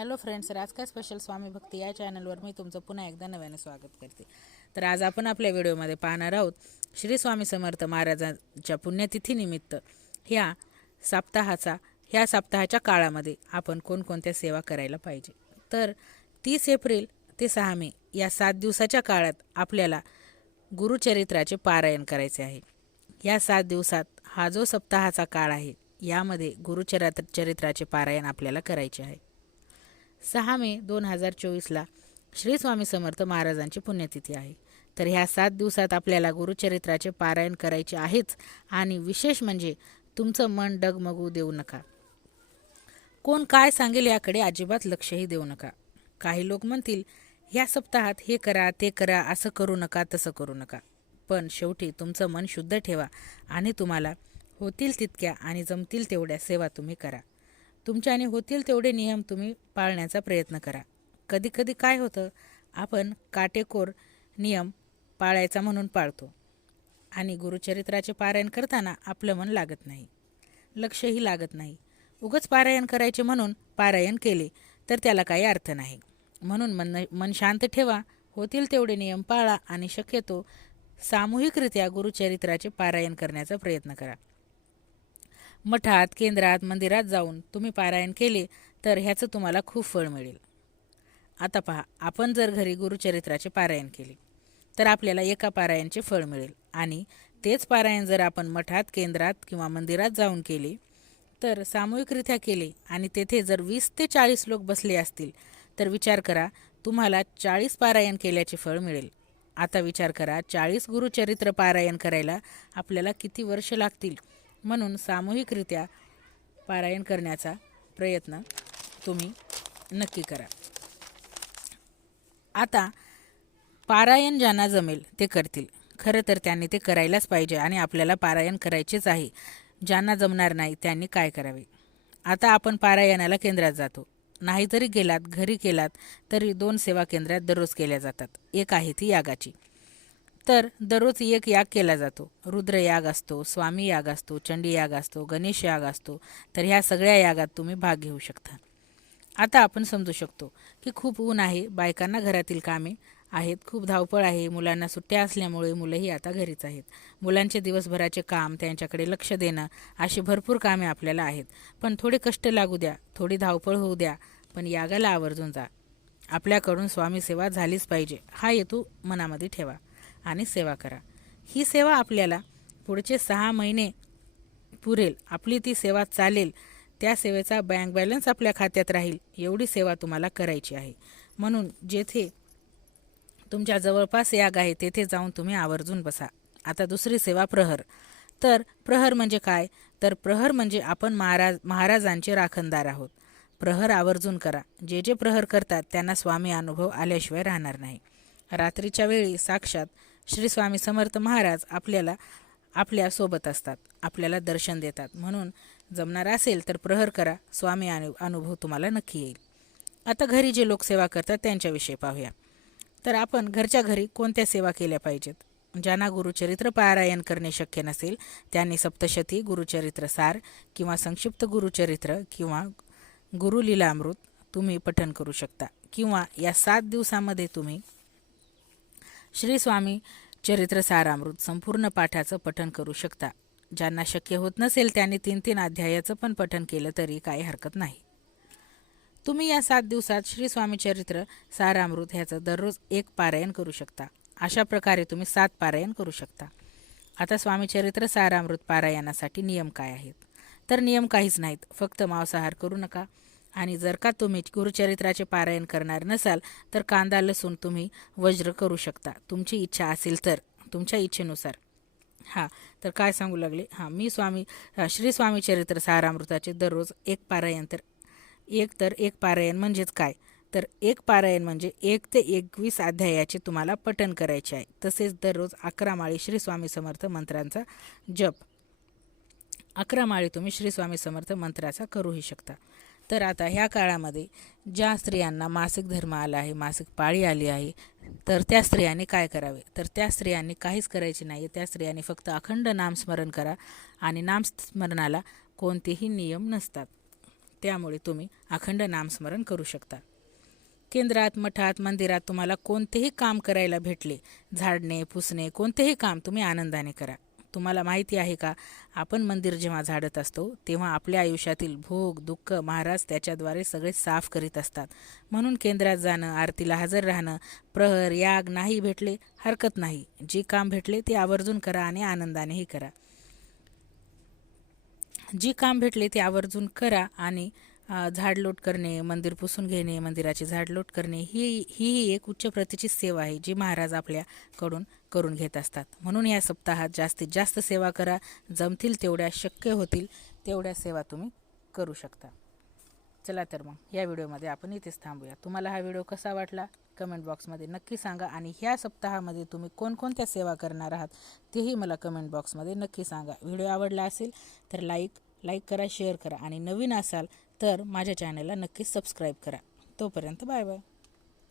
Hello friends राजका special Swami Bhakti या चॅनलवर मी तुमचं पुन्हा एकदा नव्याने स्वागत करते. तर आज आपण आपल्या व्हिडिओमध्ये पाहणार आहोत श्री स्वामी समर्थ महाराजांच्या पुण्यतिथीनिमित्त ह्या सप्ताहाचा ह्या सप्ताहाच्या काळामध्ये आपण कोणकोणत्या सेवा करायला पाहिजे. तर तीस एप्रिल ते सहा मे या सात दिवसाच्या काळात आपल्याला गुरुचरित्राचे पारायण करायचे आहे. या सात दिवसात हा जो सप्ताहाचा काळ आहे यामध्ये गुरुचरित्र चरित्राचे पारायण आपल्याला करायचे आहे. सहा मे दोन हजार चोवीसला श्री स्वामी समर्थ महाराजांची पुण्यतिथी आहे. तर ह्या सात दिवसात आपल्याला गुरुचरित्राचे पारायण करायचे आहेच आणि विशेष म्हणजे तुमचं मन डगमगू देऊ नका. कोण काय सांगेल याकडे अजिबात लक्षही देऊ नका. काही लोक म्हणतील ह्या सप्ताहात हे करा ते करा असं करू नका तसं करू नका. पण शेवटी तुमचं मन शुद्ध ठेवा आणि तुम्हाला होतील तितक्या आणि जमतील तेवढ्या सेवा तुम्ही करा. तुमच्याने होतील तेवढे नियम तुम्ही पाळण्याचा प्रयत्न करा. कधीकधी काय होतं आपण काटेकोर नियम पाळायचा म्हणून पाळतो आणि गुरुचरित्राचे पारायण करताना आपलं मन लागत नाही. लक्षही लागत नाही. उगच पारायण करायचे म्हणून पारायण केले तर त्याला काही अर्थ नाही. म्हणून मन मन शांत ठेवा होतील तेवढे नियम पाळा आणि शक्यतो सामूहिकरित्या गुरुचरित्राचे पारायण करण्याचा प्रयत्न करा. मठात केंद्रात मंदिरात जाऊन तुम्ही पारायण केले तर ह्याचं तुम्हाला खूप फळ मिळेल. आता पहा आपण जर घरी गुरुचरित्राचे पारायण केले तर आपल्याला एका पारायणचे फळ मिळेल. आणि तेच पारायण जर आपण मठात केंद्रात किंवा मंदिरात जाऊन केले तर सामूहिकरित्या केले आणि तेथे जर वीस ते चाळीस लोक बसले असतील तर विचार करा तुम्हाला चाळीस पारायण केल्याचे फळ मिळेल. आता विचार करा चाळीस गुरुचरित्र पारायण करायला आपल्याला किती वर्ष लागतील? म्हणून सामूहिकरित्या पारायण करण्याचा प्रयत्न तुम्ही नक्की करा. आता पारायण ज्यांना जमेल ते करतील. खरं तर त्यांनी ते करायलाच पाहिजे आणि आपल्याला पारायण करायचेच आहे. ज्यांना जमणार नाही त्यांनी काय करावे? आता आपण पारायणाला केंद्रात जातो. नाहीतरी गेलात घरी केलात तरी दोन सेवा केंद्रात दररोज केल्या जातात. एक आहे ती यागाची. तर दररोज एक याग केला जातो. रुद्रयाग असतो स्वामी याग असतो चंडी याग असतो गणेश याग असतो. तर ह्या सगळ्या यागात तुम्ही भाग घेऊ शकता. आता आपण समजू शकतो की खूप ऊन आहे बायकांना घरातील कामे आहेत खूप धावपळ आहे मुलांना सुट्ट्या असल्यामुळे मुलंही आता घरीच आहेत. मुलांचे दिवसभराचे काम त्यांच्याकडे लक्ष देणं अशी भरपूर कामे आपल्याला आहेत. पण थोडे कष्ट लागू द्या थोडी धावपळ होऊ द्या पण यागाला आवर्जून जा. आपल्याकडून स्वामी सेवा झालीच पाहिजे. हा हेतू मनामध्ये ठेवा. आणि सेवा करा. ही सेवा आपल्याला पुढचे सहा महिने पुरेल. आपली ती सेवा चालेल. त्या सेवेचा बँक बॅलन्स आपल्या खात्यात राहील. एवढी सेवा तुम्हाला करायची आहे. म्हणून जेथे तुमच्या जवळपास याग आहे तेथे जाऊन तुम्ही आवर्जून बसा. आता दुसरी सेवा प्रहर. तर प्रहर म्हणजे काय? तर प्रहर म्हणजे आपण महाराज महाराजांचे राखणदार आहोत. प्रहर आवर्जून करा. जे जे प्रहर करतात त्यांना स्वामी अनुभव आल्याशिवाय राहणार नाही. रात्रीच्या वेळी साक्षात श्री स्वामी समर्थ महाराज आपल्याला आपल्यासोबत असतात आपल्याला दर्शन देतात. म्हणून जमणार असेल तर प्रहर करा स्वामी अनु अनुभव तुम्हाला नक्की येईल. आता घरी जे लोक सेवा करतात त्यांच्याविषयी पाहूया. तर आपण घरच्या घरी कोणत्या सेवा केल्या पाहिजेत? ज्यांना गुरुचरित्र पारायण करणे शक्य नसेल त्यांनी सप्तशती गुरुचरित्र सार किंवा संक्षिप्त गुरुचरित्र किंवा गुरुलीलामृत तुम्ही पठन करू शकता. किंवा या सात दिवसामध्ये तुम्ही श्री स्वामी चरित्र सारामृत संपूर्ण पाठाचं पठन करू शकता. ज्यांना शक्य होत नसेल त्यांनी तीन तीन अध्यायाचं पण पठन केलं तरी काही हरकत नाही. तुम्ही या सात दिवसात श्री स्वामी चरित्र सारामृत ह्याचं दररोज एक पारायण करू शकता. अशा प्रकारे तुम्ही सात पारायण करू शकता. आता स्वामी चरित्र सारामृत पारायणासाठी नियम काय आहेत? तर नियम काहीच नाहीत. फक्त मांसाहार करू नका. आणि जर का तुम्ही गुरुचरित्राचे पारायण करणार नसाल तर कांदा लसूण तुम्ही वज्र करू शकता. तुमची इच्छा असेल तर तुमच्या इच्छेनुसार. हां तर काय सांगू लागले? हां मी स्वामी श्री स्वामी चरित्र सारामृताचे दररोज एक पारायण तर एक तर एक पारायण म्हणजेच काय? तर एक पारायण म्हणजे एक ते एकवीस अध्यायाचे तुम्हाला पठन करायचे आहे. तसेच दररोज अकरा माळी श्री स्वामी समर्थ मंत्रांचा जप. अकरा माळी तुम्ही श्री स्वामी समर्थ मंत्राचा करूही शकता. तर आता ह्या काळामध्ये ज्या स्त्रियांना मासिक धर्म आला आहे मासिक पाळी आली आहे तर त्या स्त्रियांनी काय करावे? तर त्या स्त्रियांनी काहीच करायचे नाही. त्या स्त्रियांनी फक्त अखंड नामस्मरण करा आणि नामस्मरणाला कोणतेही नियम नसतात. त्यामुळे तुम्ही अखंड नामस्मरण करू शकता. केंद्रात मठात मंदिरात तुम्हाला कोणतेही काम करायला भेटले झाडणे पुसणे कोणतेही काम तुम्ही आनंदाने करा. तुम्हाला माहिती आहे का? आपण मंदिर जेव्हा झाडत असतो तेव्हा आपल्या आयुष्यातील भोग दुःख महाराज त्याच्याद्वारे सगळे साफ करीत असतात. म्हणून केंद्रात जाणं आरतीला हजर राहणं प्रहर याग नाही भेटले हरकत नाही. जे काम भेटले ते आवर्जून करा आणि आनंदानेही करा. जी काम भेटले ते आवर्जून करा आणि झाडलोट करणे मंदिर पुसून घेणे मंदिराची झाडलोट करणे ही ही एक उच्च प्रतीची सेवा आहे जी महाराज आपल्याकडून करून घेत असतात. म्हणून या सप्ताहात जास्तीत जास्त सेवा करा. जमतील तेवढ्या शक्य होतील तेवढ्या सेवा तुम्ही करू शकता. चला तर मग या व्हिडिओमध्ये आपण इथेच थांबूया. तुम्हाला हा व्हिडिओ कसा वाटला? कमेंट बॉक्समध्ये नक्की सांगा. आणि ह्या सप्ताहामध्ये तुम्ही कोणकोणत्या सेवा करणार आहात तेही मला कमेंट बॉक्समध्ये नक्की सांगा. व्हिडिओ आवडला असेल तर लाईक लाईक करा शेअर करा. आणि नवीन असाल तर माझ्या चॅनलला नक्की सबस्क्राईब करा. तोपर्यंत बाय बाय.